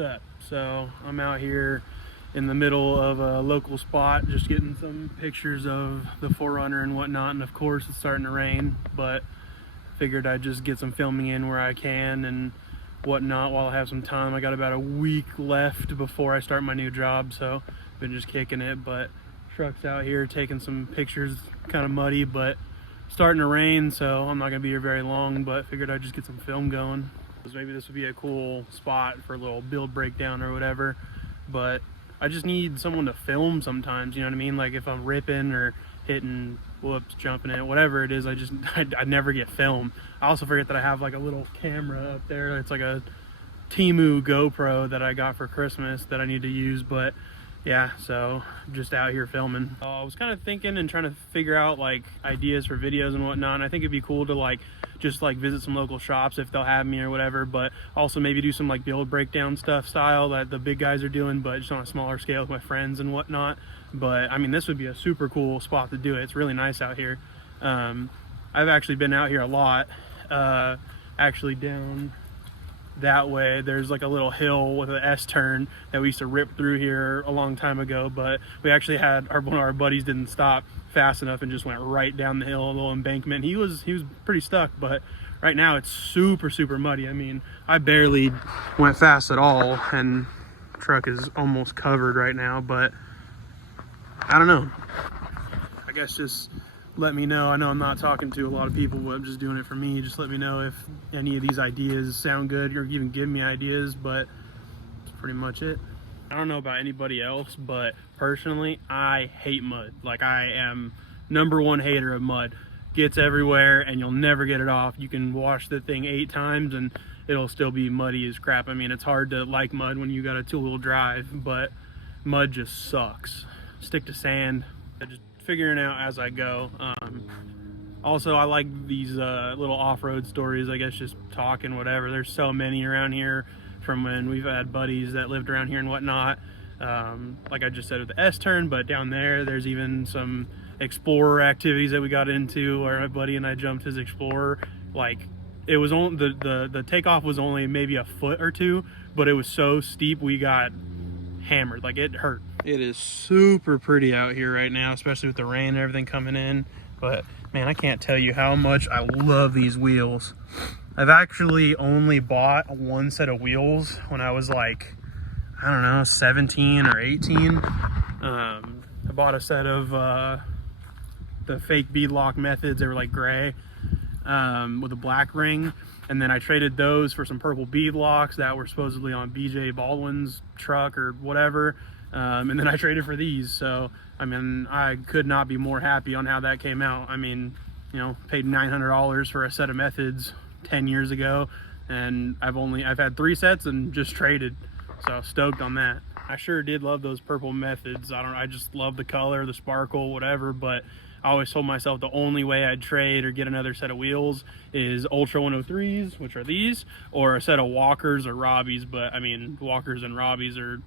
Set. So I'm out here in the middle of a local spot, just getting some pictures of the 4Runner and whatnot. And of course, it's starting to rain, but figured I'd just get some filming in where I can and whatnot while I have some time. I got about a week left before I start my new job, so been just kicking it. But truck's out here taking some pictures, kind of muddy, but starting to rain, so I'm not gonna be here very long, but figured I'd just get some film going. Maybe this would be a cool spot for a little build breakdown or whatever, but I just need someone to film sometimes, you know what I mean? Like if I'm ripping or hitting, whoops, jumping it, whatever it is, I never get film. I also forget that I have like a little camera up there. It's like a Temu GoPro that I got for Christmas that I need to use, but yeah, so just out here filming. I was kind of thinking and trying to figure out like ideas for videos and whatnot, and I think it'd be cool to like just like visit some local shops if they'll have me or whatever, but also maybe do some like build breakdown stuff style that the big guys are doing, but just on a smaller scale with my friends and whatnot. But I mean, this would be a super cool spot to do it. It's really nice out here. I've actually been out here a lot. Actually down that way there's like a little hill with an S-turn that we used to rip through here a long time ago, but we actually had one of our buddies didn't stop fast enough and just went right down the hill, a little embankment. He was pretty stuck, but right now it's super muddy. I mean, I barely went fast at all, and the truck is almost covered right now, but I don't know. I guess just let me know. I know I'm not talking to a lot of people, but I'm just doing it for me. Just let me know if any of these ideas sound good, or even give me ideas, but that's pretty much it. I don't know about anybody else, but personally, I hate mud. Like, I am #1 hater of mud. Gets everywhere and you'll never get it off. You can wash the thing 8 times and it'll still be muddy as crap. I mean, it's hard to like mud when you got a 2-wheel drive, but mud just sucks. Stick to sand. Just figuring out as I go. Also, I like these little off-road stories, I guess, just talking, whatever. There's so many around here from when we've had buddies that lived around here and whatnot. Like I just said with the S-turn, but down there's even some Explorer activities that we got into where my buddy and I jumped his Explorer. Like, it was on the takeoff was only maybe a foot or 2, but it was so steep we got hammered. Like, it hurt. It is super pretty out here right now, especially with the rain and everything coming in. But man, I can't tell you how much I love these wheels. I've actually only bought one set of wheels when I was like, I don't know, 17 or 18. I bought a set of the fake beadlock methods. They were like gray with a black ring, and then I traded those for some purple beadlocks that were supposedly on BJ Baldwin's truck or whatever, and then I traded for these. So I mean, I could not be more happy on how that came out. I mean, you know, paid $900 for a set of methods 10 years ago, and I've had 3 sets and just traded, so stoked on that. I sure did love those purple methods. I just love the color, the sparkle, whatever, but I always told myself the only way I'd trade or get another set of wheels is Ultra 103s, which are these, or a set of Walkers or Robbies. But I mean, Walkers and Robbies are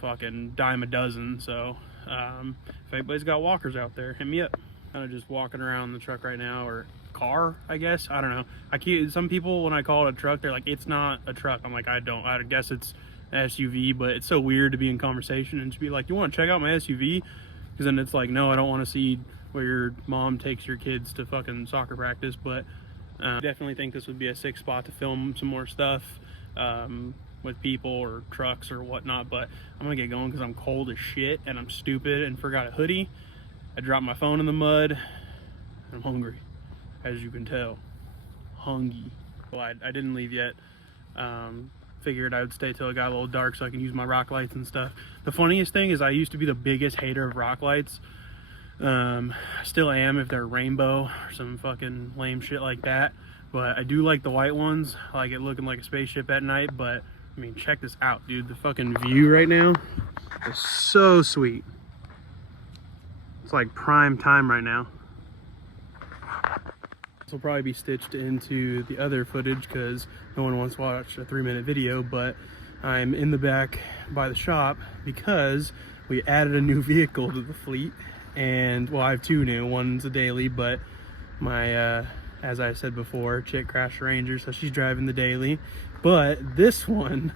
fucking dime a dozen, so if anybody's got Walkers out there, hit me up. Kind of just walking around the truck right now, or car, I guess. I don't know. Some people, when I call it a truck, they're like, it's not a truck. I'm like, I guess it's an SUV, but it's so weird to be in conversation and just be like, you want to check out my SUV? Because then it's like, no, I don't want to see where your mom takes your kids to fucking soccer practice. But definitely think this would be a sick spot to film some more stuff with people or trucks or whatnot. But I'm gonna get going because I'm cold as shit and I'm stupid and forgot a hoodie. I dropped my phone in the mud. I'm hungry, as you can tell. Hungry. Well, I didn't leave yet. Figured I would stay till it got a little dark so I can use my rock lights and stuff. The funniest thing is I used to be the biggest hater of rock lights. Still am if they're rainbow or some fucking lame shit like that. But I do like the white ones. I like it looking like a spaceship at night. But I mean, check this out, dude. The fucking view right now is so sweet. It's like prime time right now. This will probably be stitched into the other footage because no one wants to watch a 3-minute video, but I'm in the back by the shop because we added a new vehicle to the fleet. And well, I have 2 new. One's a daily, but my as I said before, chick crashed Ranger, so she's driving the daily. But this one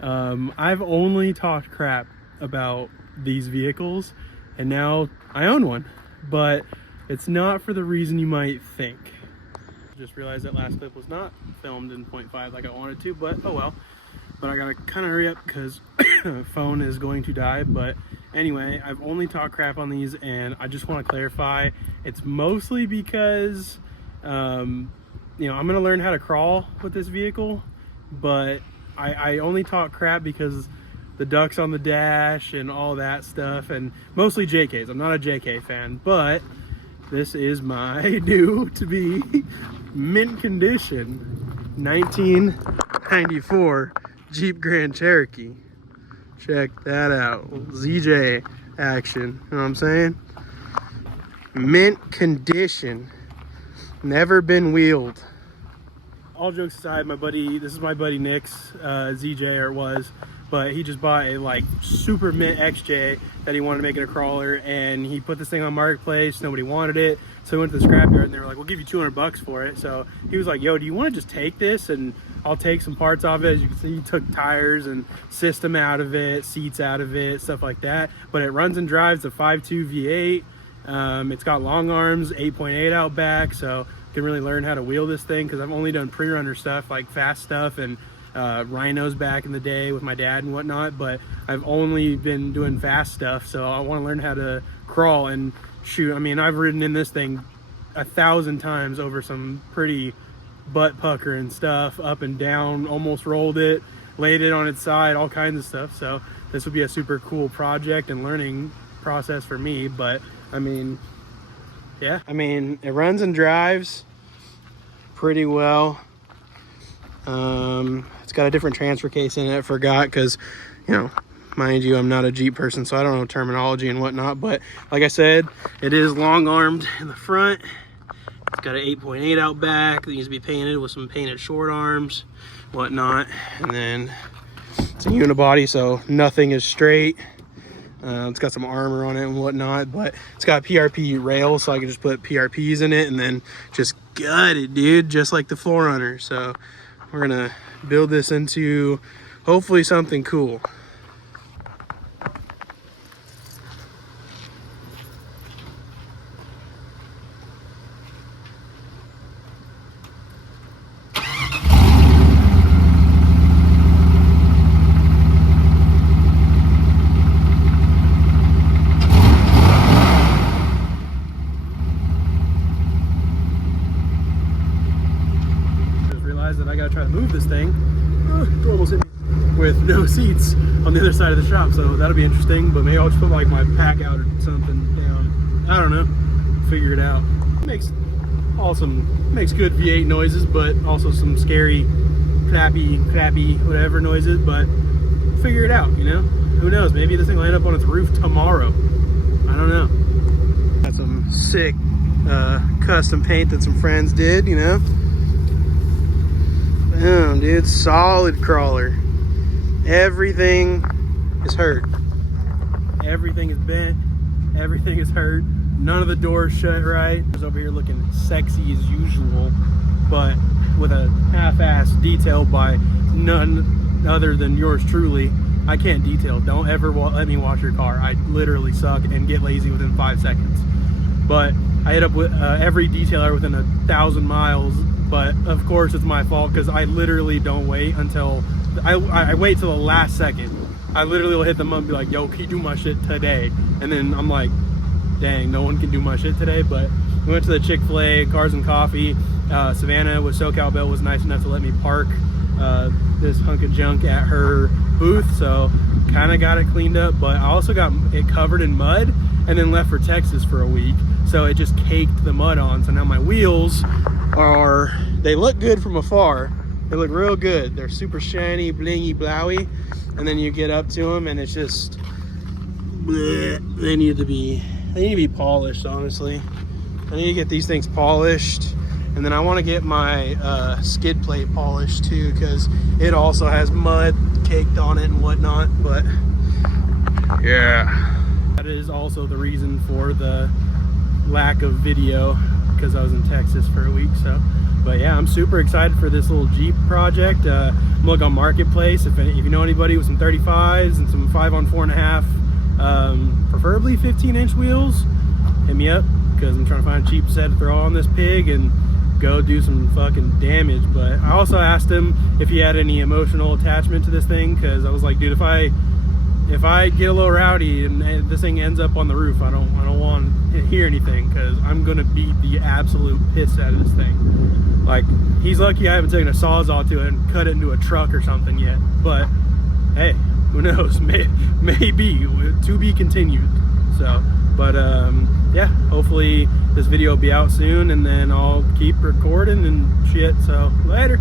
I've only talked crap about these vehicles, and now I own one, but it's not for the reason you might think. Just realized that last clip was not filmed in 0.5 like I wanted to, but oh well. But I gotta kind of hurry up because phone is going to die. But anyway, I've only talked crap on these, and I just want to clarify, it's mostly because you know, I'm gonna learn how to crawl with this vehicle, but I only talk crap because the ducks on the dash and all that stuff, and mostly JKs. I'm not a JK fan, but this is my new to be mint condition 1994 Jeep Grand Cherokee. Check that out. ZJ action. You know what I'm saying? Mint condition. Never been wheeled. All jokes aside, this is my buddy Nick's ZJ, or it was, but he just bought a like super mint XJ that he wanted to make it a crawler, and he put this thing on Marketplace. Nobody wanted it, so he went to the scrapyard and they were like, we'll give you $200 for it. So he was like, yo, do you want to just take this and I'll take some parts off it? As you can see, he took tires and system out of it, seats out of it, stuff like that. But it runs and drives a 5.2 V8. It's got long arms, 8.8 out back, so can really learn how to wheel this thing, because I've only done pre-runner stuff like fast stuff and rhinos back in the day with my dad and whatnot, but I've only been doing fast stuff, so I want to learn how to crawl and shoot. I mean, I've ridden in this thing 1,000 times over some pretty butt pucker and stuff, up and down, almost rolled it, laid it on its side, all kinds of stuff. So this would be a super cool project and learning process for me. But I mean, yeah, I mean, it runs and drives pretty well. It's got a different transfer case in it. I forgot, because, you know, mind you, I'm not a Jeep person, so I don't know terminology and whatnot. But like I said, it is long armed in the front. It's got an 8.8 out back. It needs to be painted with some painted short arms, whatnot. And then it's a unibody, so nothing is straight. It's got some armor on it and whatnot, but it's got PRP rails, so I can just put PRPs in it and then just gut it, dude, just like the 4Runner. So we're gonna build this into hopefully something cool. That I gotta try to move this thing. Door almost hit me. With no seats on the other side of the shop, so that'll be interesting. But maybe I'll just put like my pack out or something down. I don't know. Figure it out. Makes good V8 noises, but also some scary, crappy, whatever noises. But figure it out. You know, who knows? Maybe this thing will end up on its roof tomorrow. I don't know. Got some sick custom paint that some friends did. You know. Damn, dude, solid crawler. Everything is hurt. Everything is bent. Everything is hurt. None of the doors shut right. I was over here looking sexy as usual, but with a half-ass detail by none other than yours truly. I can't detail. Don't ever let me wash your car. I literally suck and get lazy within 5 seconds. But I hit up with every detailer within 1,000 miles. But of course it's my fault, because I literally don't wait until I wait till the last second. I literally will hit them up and be like, yo, can you do my shit today? And then I'm like, dang, no one can do my shit today. But we went to the Chick-fil-A, Cars and Coffee. Savannah with SoCal Bell was nice enough to let me park this hunk of junk at her booth, so kind of got it cleaned up. But I also got it covered in mud and then left for Texas for a week, so it just caked the mud on. So now my wheels they look good from afar. They look real good. They're super shiny, blingy, blowy, and then you get up to them and it's just bleh. They need to be polished. Honestly, I need to get these things polished, and then I want to get my skid plate polished too, because it also has mud caked on it and whatnot. But yeah, that is also the reason for the lack of video, because I was in Texas for a week. So But yeah, I'm super excited for this little Jeep project. I'm gonna look on Marketplace if you know anybody with some 35s and some 5 on 4.5, preferably 15-inch wheels. Hit me up, because I'm trying to find a cheap set to throw on this pig and go do some fucking damage. But I also asked him if he had any emotional attachment to this thing, because I was like, dude, if I get a little rowdy and this thing ends up on the roof, I don't want to hear anything, because I'm gonna beat the absolute piss out of this thing. Like, he's lucky I haven't taken a Sawzall to it and cut it into a truck or something yet. But hey, who knows? Maybe to be continued. So, but yeah, hopefully this video will be out soon, and then I'll keep recording and shit. So later.